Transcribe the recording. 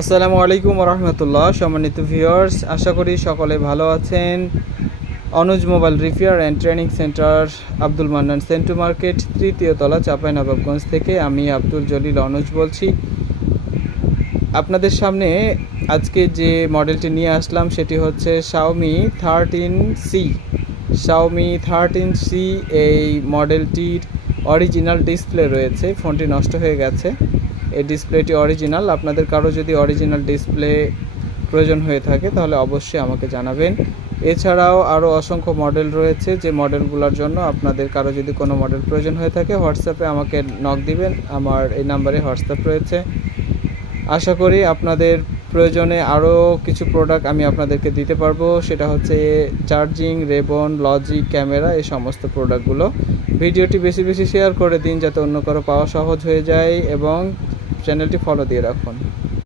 আসসালামু আলাইকুম রহমতুল্লাহ। সম্মানিত ভিউয়ার্স, আশা করি সকলে ভালো আছেন। Anuj mobile repair and training centre, Abdul Mannan Sentu market, তৃতীয় তলা, চাঁপাইনবাবগঞ্জ থেকে আমি আব্দুল জলিল অনুজ বলছি। আপনাদের সামনে আজকে যে মডেলটি নিয়ে আসলাম সেটি হচ্ছে Xiaomi 13C। Xiaomi 13C এই মডেলটির অরিজিনাল ডিসপ্লে রয়েছে। ফোনটি নষ্ট হয়ে গেছে। এই ডিসপ্লেটি অরিজিনাল। আপনাদের কারো যদি অরিজিনাল ডিসপ্লে প্রয়োজন হয়ে থাকে তাহলে অবশ্যই আমাকে জানাবেন। এছাড়াও আরও অসংখ্য মডেল রয়েছে, যে মডেলগুলোর জন্য আপনাদের কারো যদি কোনো মডেল প্রয়োজন হয়ে থাকে হোয়াটসঅ্যাপে আমাকে নক দিবেন। আমার এই নাম্বারে হোয়াটসঅ্যাপ রয়েছে। আশা করি আপনাদের প্রয়োজনে আরও কিছু প্রোডাক্ট আমি আপনাদেরকে দিতে পারবো। সেটা হচ্ছে চার্জিং, রেবন, লজিক, ক্যামেরা, এই সমস্ত প্রোডাক্টগুলো। ভিডিওটি বেশি বেশি শেয়ার করে দিন যাতে অন্য কারো পাওয়া সহজ হয়ে যায়, এবং চ্যানেলটি ফলো দিয়ে রাখুন।